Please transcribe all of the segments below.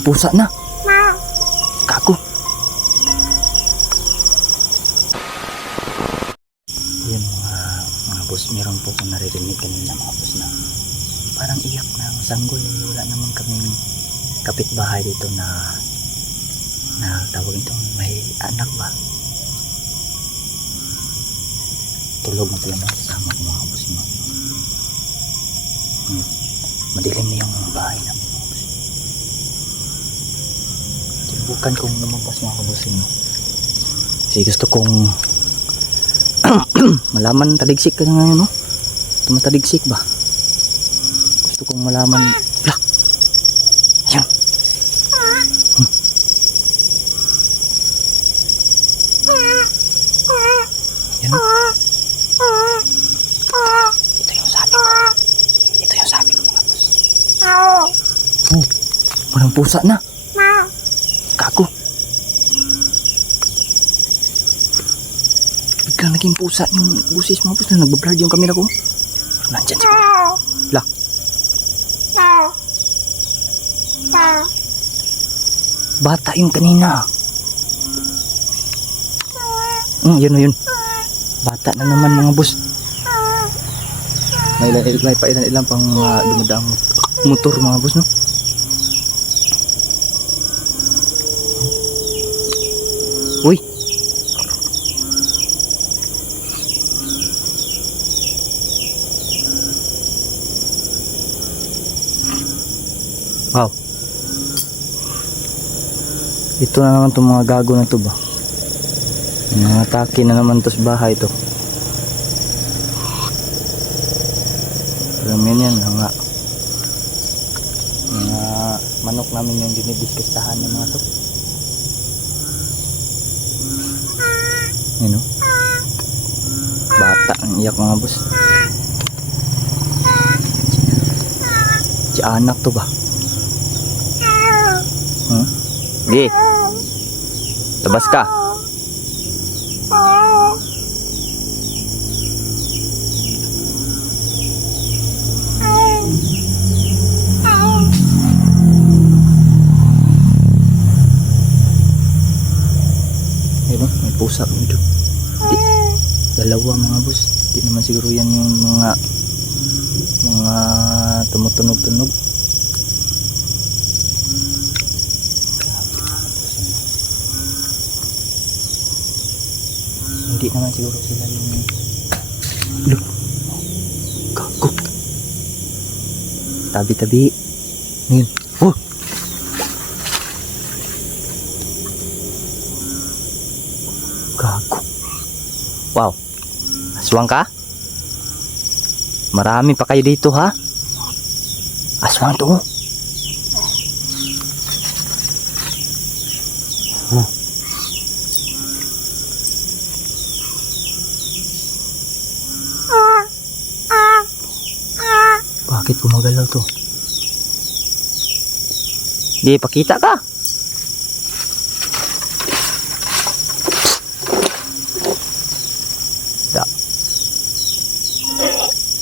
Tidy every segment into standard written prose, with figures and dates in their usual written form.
Parang pusa na. Gago. Yun mga boss, meron po akong naririnig kanina mga boss na parang iyak ng sanggol. Wala naman kaming kapitbahay dito na tawag itong may anak ba. Tulog na sila mga kasama ko mga boss. Madilim na yung bahay namin mga boss. Subukan kong lumabas mga kabusin mo. Kasi gusto kong malaman, taligsik ka na ngayon, no? Tumataligsik ba? Gusto kong malaman. Plak! Ayun! Ayun. Ito yung sabi ko. Ito yung sabi ko mga boss. Parang pusa na. Gago. Biglang naging pusa yung busis mga boss na nagbablard yung camera ko. Nandyan siguro. Lah. Bata yung kanina. Yun na yun. Bata na naman mga boss. May ilan pang dumadaang motor mga boss, no? Uy. Wow. Ito na naman itong mga gago na ito ba? Mga atake na naman ito sa bahay ito. Alam yan mga manok namin yung dinidiskustahan ng mga to. Yan o. Bata ang iyak mga boss. Si anak to ba? Sige. Labas ka. Ayun, may pusa dito. Dalawa mga boss. Di naman siguro yan yung mga tumutunog-tunog. Hindi naman siguro sila yung look. Gago. Tabi-tabi. Ngayon. Oh! Gago. Wow. Aswang ka? Marami pa kayo dito ha? Aswang to. Oh. Bakit gumagalaw to? Di pakita ka.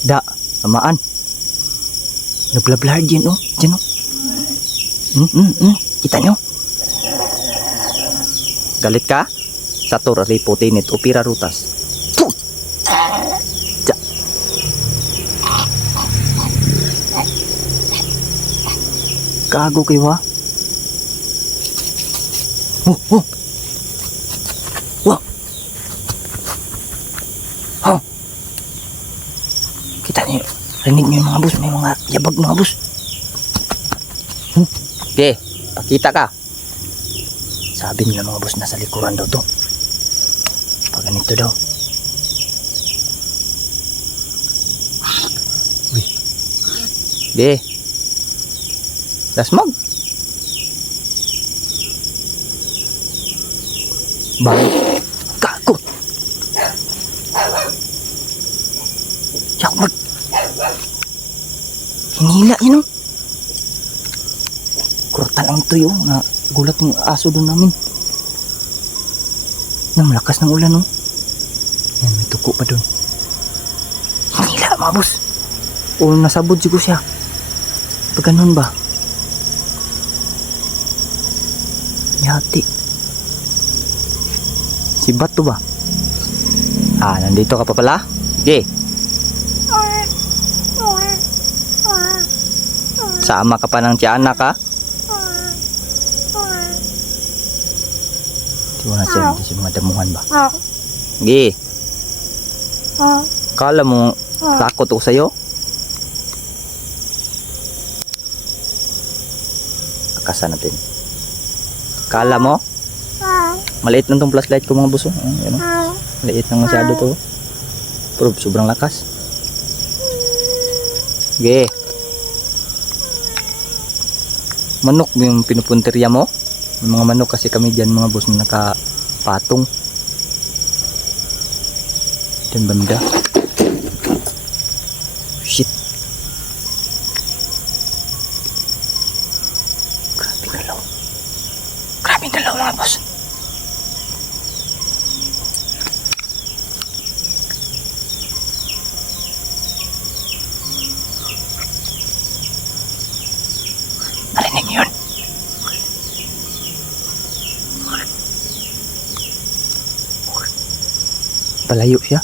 Da, amaan. Nagblablar din oh, dyan oh. Kita nyo? Galit ka? Sator ripotinit upira rutas. Ja. Gago kayo ha? Oh. Wow. Oh. Kita niyo, rinig niyo yung mga boss, may mga yabag mga boss. Okay, pakita ka. Sabi nila mga boss, nasa likuran daw to. Pag ganito daw. Uy. Okay. Lasmog. Balik. Gago. Yakmag. Hinila yun oh. Kuratan ang tuyo na gulat yung aso doon namin. Na malakas ng ulan oh. Yan, may tuko pa doon. Hinila mga boss. O nasabod siguro siya. Pag ganun ba? hati. Si Bato ba? Nandito ka pa pala? Sige. Sama ka pa ng tiyanak ha? Di mo na siya hindi siya mga damuhan ba? Sige. Kala mo takot ako sa'yo? Akasan natin. Kala mo? Maliit lang tong flashlight ko mga buso. Yan, maliit lang masyado to. Pero sobrang lakas. Sige. Manok yung pinupunteriya mo? May mga manok kasi kami dyan mga boss na nakapatong. Diyan banda. Shit. Grabing galaw. Grabing galaw mga boss. Narinig niyo yun? Palayo siya.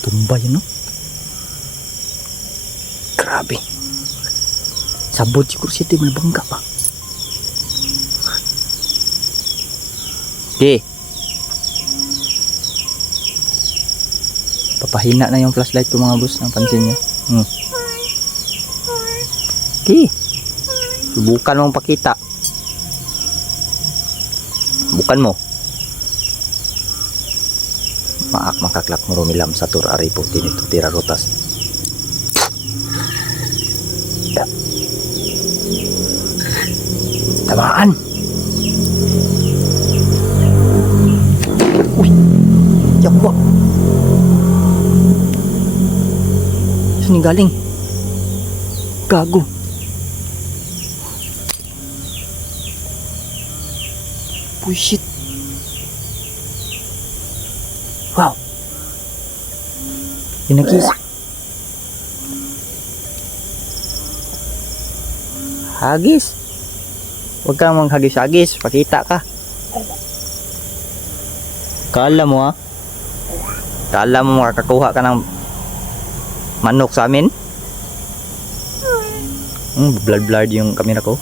Tumba yun, no? Grabe. Sabot siguro siya, di malabangga pa. Okay. Papahina na yung flashlight ko mga boss. Ang pansin niya. Okay. Subukan mong pakita. Bukan mo. Maak makaklak mo rumilam sa tur aripo tinito tira rotas. Ya. Tamaan. Uy. Yakwa. Saan yung galing? Gago. Bullshit. Wow. Pinagis. Hagis. Huwag kang manghagis-hagis. Pakita ka. Kala mo ha? Kala mo makakakuha ka ng manok sa amin? Blood yung kamera ko.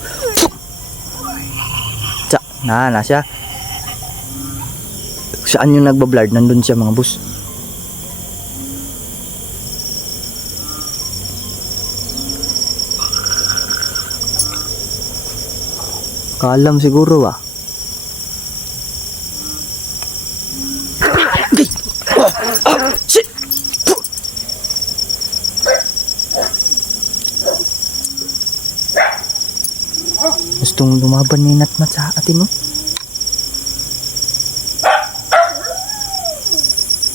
Tsa, na siya. Saan yung nagbablard? Nandun siya mga boss. Kalam siguro ah. Shit! Gustong lumaban ni Natmat sa atin no?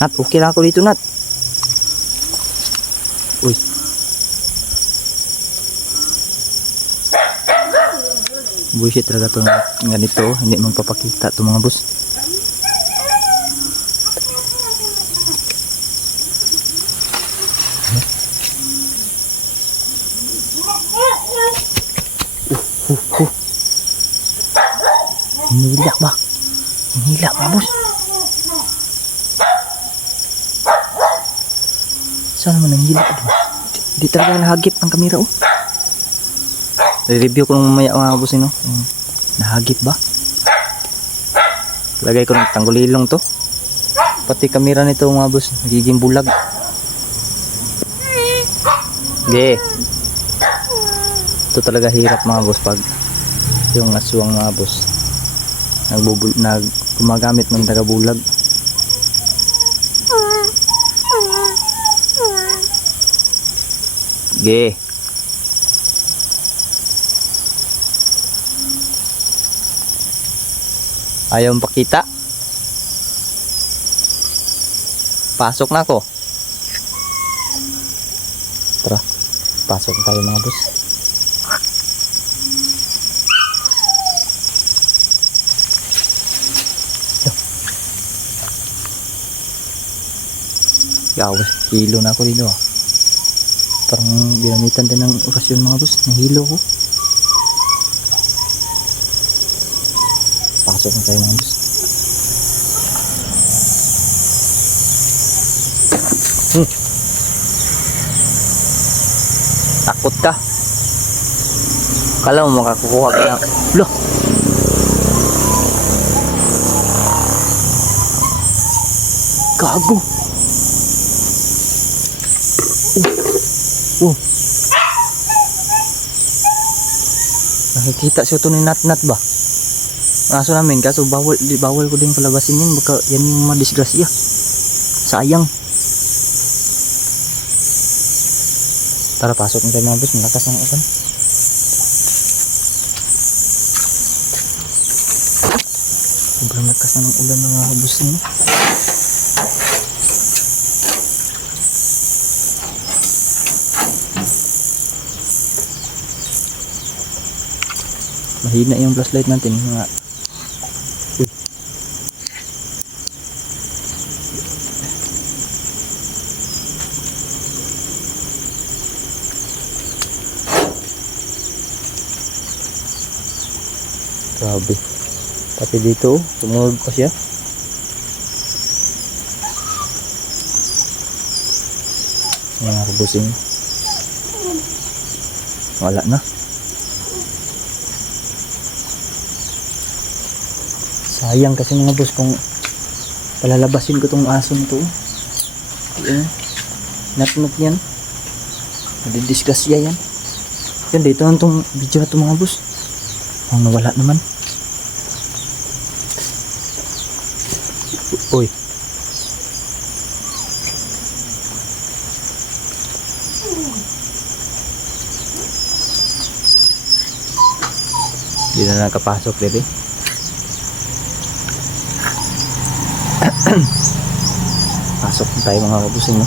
Nat, okay lang ako dito, Nat. Uy. Bullshit talaga itong ganito. Hindi magpapakita itong mga boss. Hinila ba? Hinila mga boss. Saan naman ang hila doon? Di talaga nahagip ang kamera oh. Re-review ko nung mamaya mga boss no? Nahagip ba? Lagay ko ng tanggulilong to. Pati kamera nito mga boss nagiging bulag. Okay. Ito talaga hirap mga boss pag yung aswang mga boss gumagamit ng tagabulag. Ge. Ayaw pakita. Pasok na ako. Tara. Pasok tayo mga boss. Gawas, hilo na ako dito ah. Parang ginamitan din ng orasyon mga boss. Nahilo ko. pasok na tayo mga boss. Takot ka. Kala mo makakukuha ka ng... Loh! Gago! Nakikita siya ito ni Nat-Nat ba? Aso namin, kaso bawal ko din palabasin yan. Baka yan yung madisgrasya. Sayang. Tara, pasok na tayo mga boss. Malakas ng ulan. Sobrang lakas na ng ulan mga boss niyo. Mahina yung flashlight natin mga. Uy. Grabe. Tapi dito, sumunod pa siya. Mga kabusing. Wala na. Sayang kasi mga boss kung palalabasin ko tong aso nito. Ayan. Nat-nat yan. Madidisgrasya yan. Yan, dito lang tong video na to mga boss. Ang nawala naman. Uy. Hindi na nakapasok dito. Pasok na tayo mga kabusing, no?